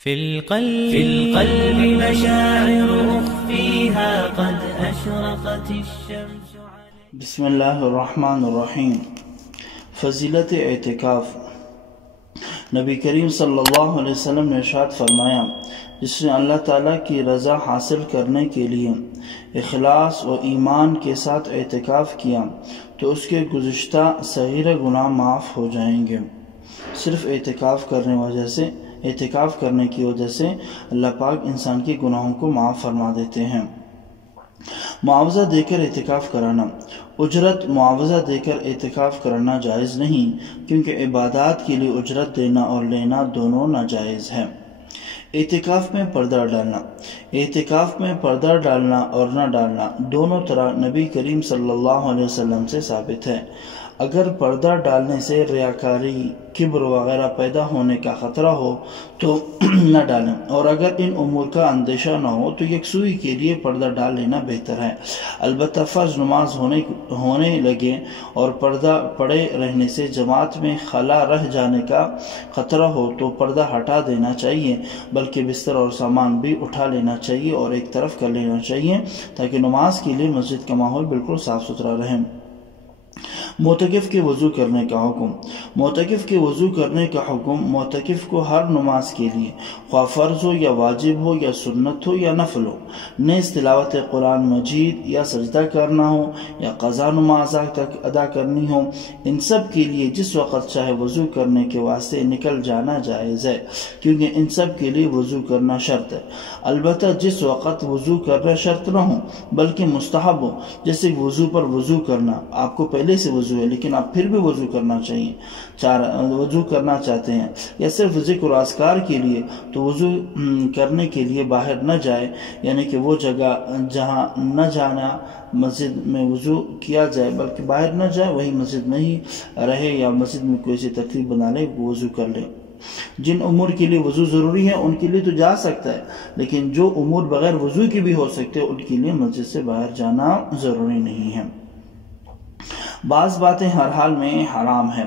في القلب مشاعر أخفيها قد أشرقت الشمس. بسم اللہ الرحمن الرحیم. فضیلت اعتکاف. نبی کریم صلی اللہ علیہ وسلم نے ارشاد فرمایا، جس نے اللہ تعالیٰ کی رضا حاصل کرنے کے لیے اخلاص و ایمان کے ساتھ اعتکاف کیا تو اس کے گزشتہ صغیر گناہ معاف ہو جائیں گے. صرف اعتکاف کرنے کی وجہ سے اللہ پاک انسان کے گناہوں کو معاف فرما دیتے ہیں. معاوضہ دے کر اعتکاف کرانا. اجرت معاوضہ دے کر اعتکاف کرنا جائز نہیں، کیونکہ عبادات کے لیے اجرت دینا اور لینا دونوں ناجائز ہے. اعتکاف میں پردہ ڈالنا. اعتکاف میں پردہ ڈالنا اور نہ ڈالنا دونوں طرح نبی کریم صلی اللہ علیہ وسلم سے ثابت ہے. اگر پردہ ڈالنے سے ریاکاری، کبر وغیرہ پیدا ہونے کا خطرہ ہو تو نہ ڈالیں، اور اگر ان امور کا اندیشہ نہ ہو تو یکسوئی کے لیے پردہ ڈال لینا بہتر ہے. البتہ فرض نماز ہونے لگے اور پردہ پڑے رہنے سے جماعت میں خلا رہ جانے کا خطرہ ہو تو پردہ ہٹا دینا چاہیے، بلکہ بستر اور سامان بھی اٹھا لینا چاہیے اور ایک طرف کر لینا چاہیے تاکہ نماز کے لیے مسجد کا ماحول بالکل صاف ستھرا رہے. معتکف کے وضو کرنے کا حکم. معتکف کے وضو کرنے کا حکم معتکف کو ہر نماز کے لیے، خواہ فرض ہو یا واجب ہو یا سنت ہو یا نفل ہو، نیز تلاوت قرآن مجید یا سجدہ کرنا ہو یا قضا نماز ادا کرنی ہو، ان سب کے لیے جس وقت چاہے وضو کرنے کے واسطے نکل جانا جائز ہے، کیونکہ ان سب کے لیے وضو کرنا شرط ہے. البتہ جس وقت وضو کرنا شرط نہ ہو بلکہ مستحب ہو، جیسے وضو پر وضو کرنا، آپ کو پہلے سے وضو ہے لیکن آپ پھر بھی وضو کرنا چاہتے ہیں، یا صرف ذکر و اذکار کے لیے، تو وضو کرنے کے لیے باہر نہ جائے، یعنی کہ وہ جگہ جہاں نہ جانا مسجد میں وضو کیا جائے بلکہ باہر نہ جائے، وہی مسجد میں ہی رہے یا مسجد میں کوئی سی ترتیب بنا لے، وضو کر لے. جن امور کے لیے وضو ضروری ہے ان کے لیے تو جا سکتا ہے، لیکن جو امور بغیر وضو کے بھی ہو سکتے ان کے لیے مسجد سے باہر جانا ضروری نہیں ہے. بعض باتیں ہر حال میں حرام ہیں،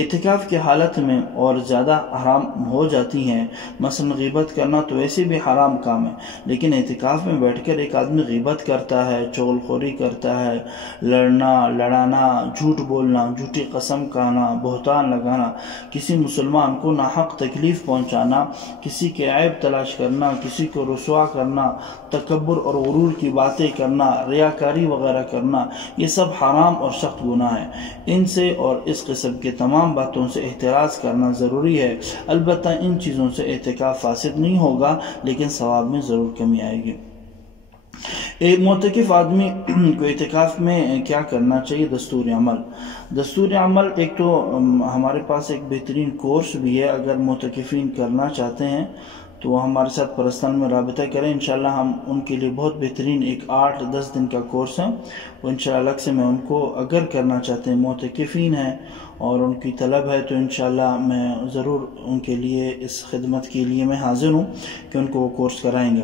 اعتکاف کی حالت میں اور زیادہ حرام ہو جاتی ہیں. مثلا غیبت کرنا تو ویسے بھی حرام کام ہے، لیکن اعتکاف میں بیٹھ کر ایک آدمی غیبت کرتا ہے، چغل خوری کرتا ہے، لڑانا، جھوٹ بولنا، جھوٹی قسم کھانا، بہتان لگانا، کسی مسلمان کو ناحق تکلیف پہنچانا، کسی کے عیب تلاش کرنا، کسی کو رسوا کرنا، تکبر اور غرور کی باتیں کرنا، ریاکاری وغیرہ کرنا، یہ سب حرام اور سخت گناہ ہے. ان سے اور اس قسم کے تمام باتوں سے احتراز کرنا ضروری ہے. البتہ ان چیزوں سے اعتکاف فاسد نہیں ہوگا، لیکن ثواب میں ضرور کمی آئے گی. ایک معتکف آدمی کو اعتکاف میں کیا کرنا چاہیے؟ دستور عمل ایک تو ہمارے پاس ایک بہترین کورس بھی ہے. اگر معتکفین کرنا چاہتے ہیں تو وہ ہمارے ساتھ پرستان میں رابطہ کریں، انشاءاللہ ہم ان کے لیے بہت بہترین ایک 8-10 دن کا کورس ہے، وہ انشاءاللہ الگ سے میں ان کو اگر کرنا چاہتے ہیں، معتکفین ہیں اور ان کی طلب ہے، تو انشاءاللہ میں ضرور ان کے لیے اس خدمت کے لیے میں حاضر ہوں کہ ان کو وہ کورس کرائیں گے.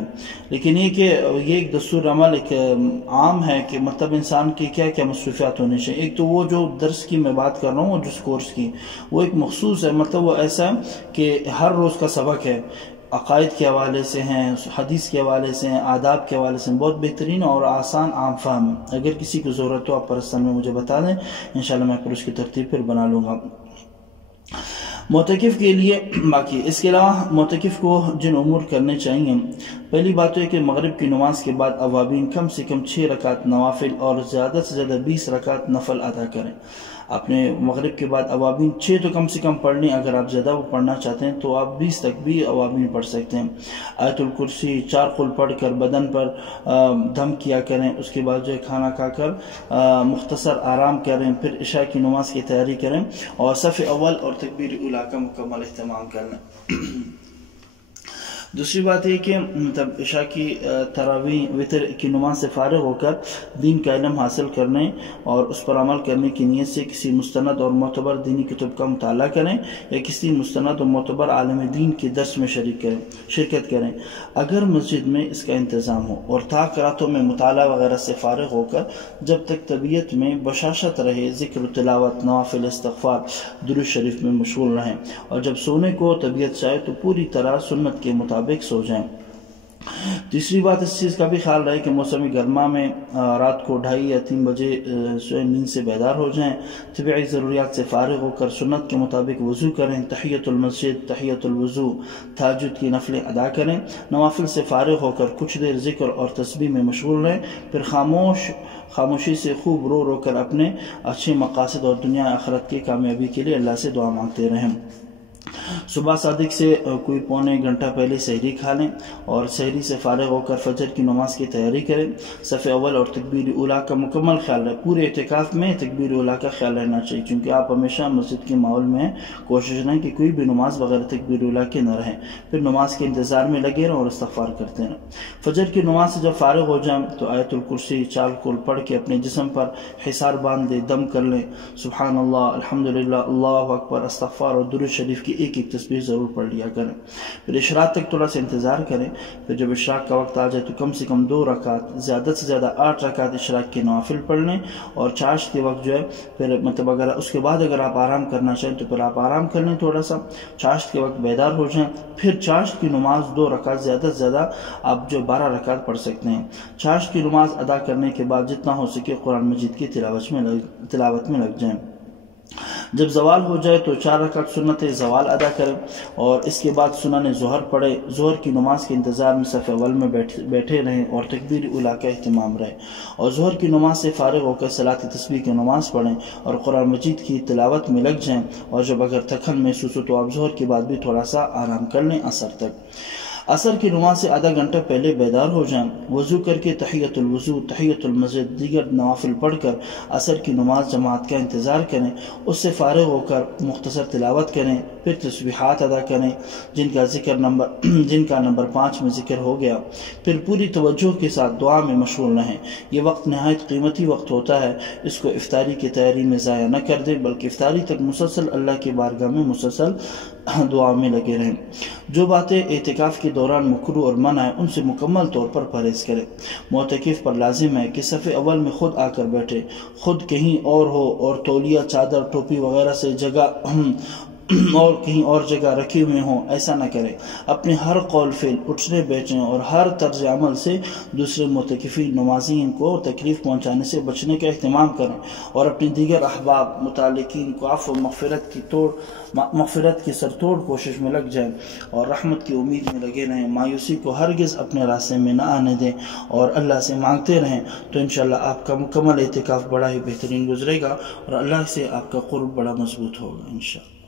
لیکن یہ ایک دستور عمل ایک عام ہے کہ مطلب انسان کی کیا کیا مصروفیات ہونے چاہیے. ایک تو وہ جو درس کی میں بات کر رہا ہوں، جس کورس کی، وہ ایک مخصوص ہے، مطلب وہ ایسا کہ ہر روز کا سبق ہے، عقائد کے حوالے سے ہیں، حدیث کے حوالے سے ہیں، آداب کے حوالے سے ہیں، بہت بہترین اور آسان عام فہم ہے. اگر کسی کو ضرورت ہو آپ پرسنل میں مجھے بتا دیں، انشاءاللہ میں پھر اس کی ترتیب پھر بنا لوں گا. معتکف کے لیے باقی اس کے علاوہ معتکف کو جن امور کرنے چاہیے، پہلی بات ہے کہ مغرب کی نماز کے بعد اوابین کم سے کم 6 رکعت نوافل اور زیادہ سے زیادہ 20 رکعت نفل ادا کریں. آپ نے مغرب کے بعد اوابین 6 تو کم سے کم پڑھ لیں، اگر آپ زیادہ وہ پڑھنا چاہتے ہیں تو آپ 20 تک بھی اوابین پڑھ سکتے ہیں. آیت الکرسی 4 قل پڑھ کر بدن پر دم کیا کریں، اس کے بعد جو ہے کھانا کھا کر مختصر آرام کریں، پھر عشاء کی نماز کی تیاری کریں اور صف اول اور تکبیر اولیٰ کا مکمل اہتمام کریں. دوسری بات یہ کہ تب عشاء کی تراویح وطر کی نماز سے فارغ ہو کر دین کا علم حاصل کرنے اور اس پر عمل کرنے کی نیت سے کسی مستند اور معتبر دینی کتب کا مطالعہ کریں یا کسی مستند اور معتبر عالم دین کے درس میں شرکت کریں اگر مسجد میں اس کا انتظام ہو، اور تاک راتوں میں مطالعہ وغیرہ سے فارغ ہو کر جب تک طبیعت میں بشاشت رہے ذکر و تلاوت، نوافل، استغفار، درود شریف میں مشغول رہیں، اور جب سونے کو طبیعت چاہے تو پوری طرح سنت کے مطابق سو جائیں۔ تیسری بات اس چیز کا بھی خیال رہے کہ موسم گرما میں رات کو 2:30 یا 3 بجے نیند سے بیدار ہو جائیں، طبعی ضروریات سے فارغ ہو کر سنت کے مطابق وضو کریں، تحیت المسجد، تحیت الوضو، تہجد کی نفلیں ادا کریں، نوافل سے فارغ ہو کر کچھ دیر ذکر اور تسبیح میں مشغول رہیں، پھر خاموشی سے خوب رو رو کر اپنے اچھے مقاصد اور دنیا آخرت کی کامیابی کے لیے اللہ سے دعا مانگتے رہیں۔ صبح صادق سے کوئی پونے گھنٹہ پہلے سحری کھا لیں اور سحری سے فارغ ہو کر فجر کی نماز کی تیاری کریں۔ صف اول اور تکبیر اولیٰ کا مکمل خیال رہے، پورے اعتکاف میں تکبیر اولیٰ کا خیال رہنا چاہیے، کیونکہ آپ ہمیشہ مسجد کے ماحول میں کوشش رہیں کہ کوئی بھی نماز بغیر تکبیر اولیٰ کے نہ رہیں، پھر نماز کے انتظار میں لگے رہیں اور استغفار کرتے رہیں۔ فجر کی نماز سے جب فارغ ہو جائیں تو آیت الکرسی 4 کل پڑھ کے اپنے جسم پر حصار باندھ دے دم کر لیں، سبحان اللہ، الحمدللہ، اللہ اکبر، استغفار اور درود شریف کی ایک تسبیح ضرور پڑھ لیا کریں۔ پھر اشراق تک تھوڑا سا انتظار کریں، پھر جب اشراق کا وقت آ جائے تو کم سے کم 2 رکعت، زیادہ سے زیادہ 8 رکعت اشراق کے نوافل پڑھ لیں، اور چاشت کے وقت جو ہے پھر اگر اس کے بعد اگر آپ آرام کرنا چاہیں تو پھر آپ آرام کر لیں تھوڑا سا، چاشت کے وقت بیدار ہو جائیں، پھر چاشت کی نماز 2 رکعت، زیادہ سے زیادہ آپ جو 12 رکعت پڑھ سکتے ہیں۔ چاشت کی نماز ادا کرنے کے بعد جتنا ہو سکے قرآن مجید کی تلاوت میں لگ جائیں۔ جب زوال ہو جائے تو 4 رکعت سنت زوال ادا کریں، اور اس کے بعد سنن ظہر پڑھے۔ ظہر کی نماز کے انتظار میں صف اول میں بیٹھے رہیں اور تکبیر اولیٰ کا اہتمام رہے، اور ظہر کی نماز سے فارغ ہو کر صلاۃ تسبیح کی نماز پڑھیں اور قرآن مجید کی تلاوت میں لگ جائیں، اور جب اگر تھکن محسوس ہو تو آپ ظہر کے بعد بھی تھوڑا سا آرام کر لیں عصر تک۔ عصر کی نماز سے آدھا گھنٹہ پہلے بیدار ہو جائیں، وضو کر کے تحیت الوضو، تحیت المسجد، دیگر نوافل پڑھ کر عصر کی نماز جماعت کا انتظار کریں، اس سے فارغ ہو کر مختصر تلاوت کریں، پھر تسبیحات ادا کریں جن کا نمبر 5 میں ذکر ہو گیا، پھر پوری توجہ کے ساتھ دعا میں مشغول رہیں۔ یہ وقت نہایت قیمتی وقت ہوتا ہے، اس کو افطاری کی تیاری میں ضائع نہ کر دیں، بلکہ افطاری تک مسلسل اللہ کی بارگاہ میں مسلسل دعا میں لگے رہیں۔ جو باتیں اعتکاف کے دوران مکروہ اور منع ہے ان سے مکمل طور پر پرہیز کریں۔ معتکف پر لازم ہے کہ صف اول میں خود آ کر بیٹھے، خود کہیں اور ہو اور تولیہ، چادر، ٹوپی وغیرہ سے اور کہیں اور جگہ رکھے ہوئے ہوں، ایسا نہ کریں۔ اپنے ہر قول فعل، اٹھنے بیٹھنے اور ہر طرز عمل سے دوسرے معتکفین نمازین کو تکلیف پہنچانے سے بچنے کا اہتمام کریں، اور اپنی دیگر احباب متعلقین کو عفو و مغفرت کی سرتوڑ کوشش میں لگ جائیں اور رحمت کی امید میں لگے رہیں۔ مایوسی کو ہرگز اپنے راستے میں نہ آنے دیں اور اللہ سے مانگتے رہیں، تو انشاءاللہ آپ کا مکمل اعتکاف بڑا ہی بہترین گزرے گا اور اللہ سے آپ کا قرب بڑا مضبوط ہوگا انشاءاللہ۔